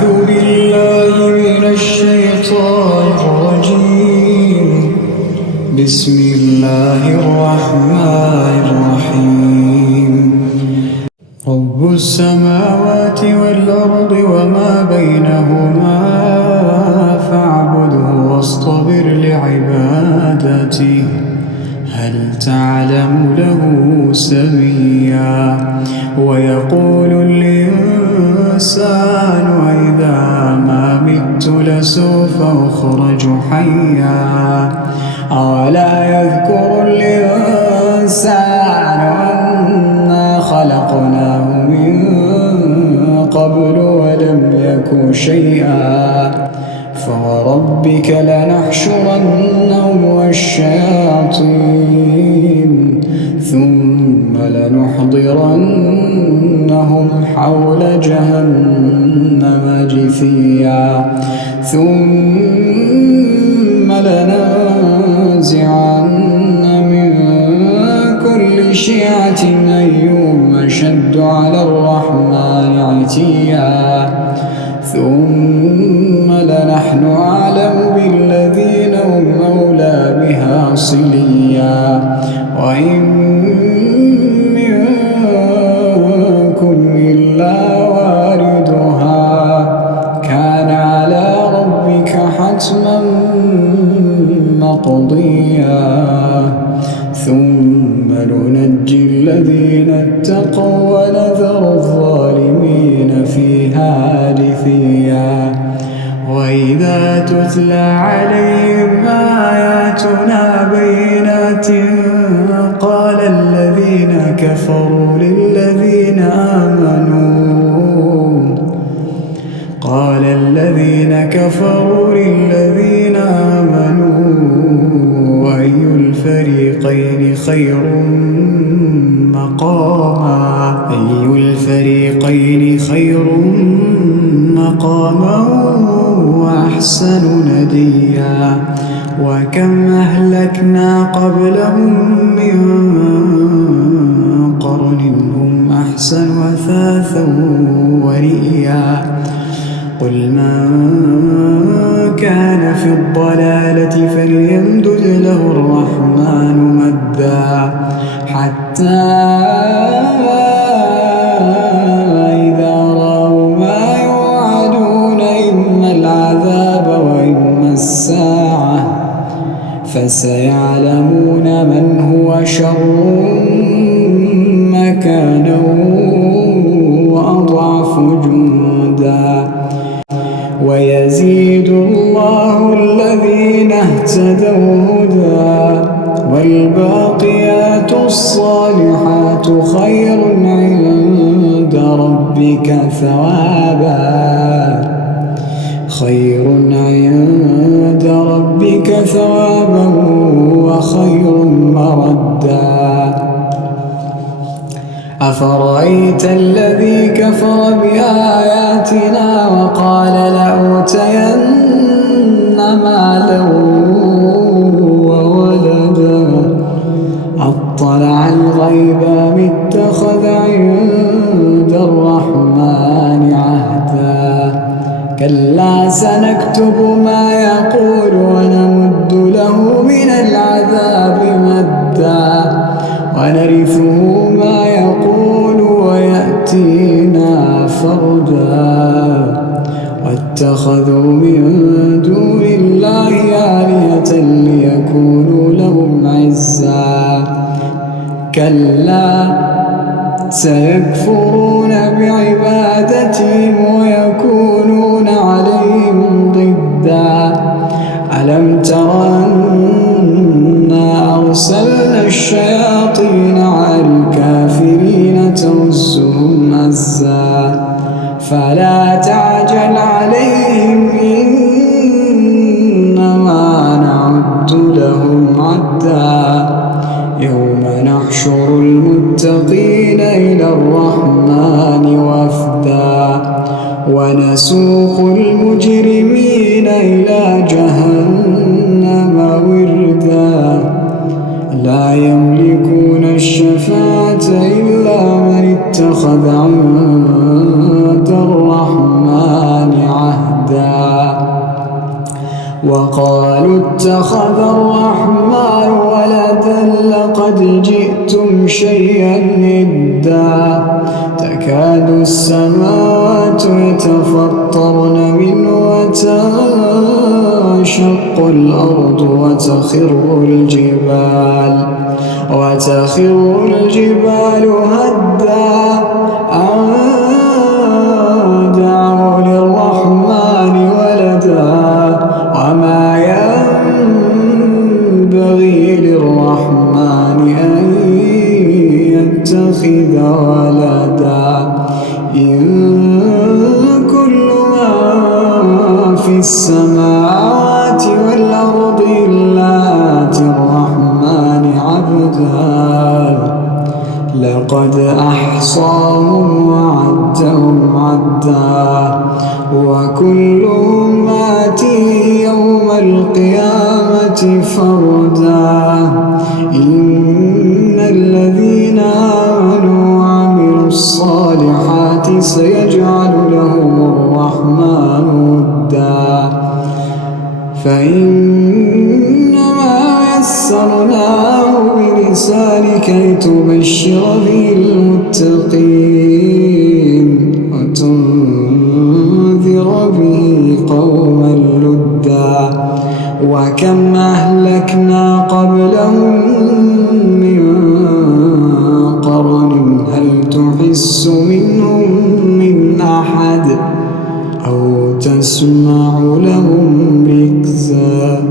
أعوذ بالله من الشيطان الرجيم. بسم الله الرحمن الرحيم. رب السماوات والأرض وما بينهما فاعبده واصطبر لعبادته هل تعلم له سميا. ويقول الإنسان أإذا ما مت لسوف أخرج حيا. أولا يذكر الإنسان أنا خلقناه من قبل ولم يك شيئا. فوربك لنحشرنهم والشياطين ثم لنحضرنهم حول جهنم جثيا. ثم لننزعن من كل شيعة أيهم أشد على الرحمن عتيا. ثم لنحن أعلم بالذين هم أولى بها صليا. وإن منكم إلا واردها كان على ربك حتما مقضيا. ثم ننجي الذين اتقوا ونذر الظالمين فيها جثيا. وإذا تتلى عليهم آياتنا بينات قال الذين كفروا للذين آمنوا أي الفريقين خير مقاما وأحسن نديا. وكم أهلكنا قبلهم من قرن هم أحسن أثاثا ورئيا. قل من كان في الضلالة فليمدد له الرحمن مدا حتى إذا رأوا ما يوعدون إما العذاب وإما الساعة فسيعلمون من هو شر مكانا وأضعف جندا. ويزيد الله الذين اهتدوا هدى والباقيات الصالحات خير عند ربك ثوابا وخير مردا. أفرأيت الذي كفر بآياتنا وقال لأوتين مالا وولدا أطلع الغيب أم اتخذ عند الرحمن عهدا. كلا سنكتب ما يقول ونمد له من العذاب مدا ونرثه ما يقول ويأتينا فردا. واتخذوا من دون الله آلهة ليكونوا لهم عزا. كلا سيكفرون بعبادتهم ويكونون عليهم ضدا. ألم تر أنا أرسلنا الشياطين على الكافرين تؤزهم أزا. فلا تعجل عليهم إنما نعد لهم عدا. يوم نحشر المتقين إلى الرحمن وفدا ونسوق المجرمين إلى جهنم وردا. لا يملكون الشفاعة إلا من اتخذ عند الرحمن وقالوا اتخذ الرحمن ولدا لقد جئتم شيئا إدا تكاد السماوات يتفطرن منه وتنشق الأرض وتخر الجبال هدا أن دعوا للرحمن ولدا وما ينبغي للرحمن أن يتخذ ولدا إن كل من في السماوات والأرض إلا آتي الرحمن عبدا لقد أحصاهم وعدهم عدا وكلهم آتيه يوم القيامة فردا إن الذين آمنوا وعملوا الصالحات سيجعل لهم الرحمن ودا فإنما يسرناه بلسانك لتبشر به المتقين وتنذر به قوما لدا وكم أهلكنا قبلهم من قرن هل تحس منهم من أحد أو تسمع لهم ركزا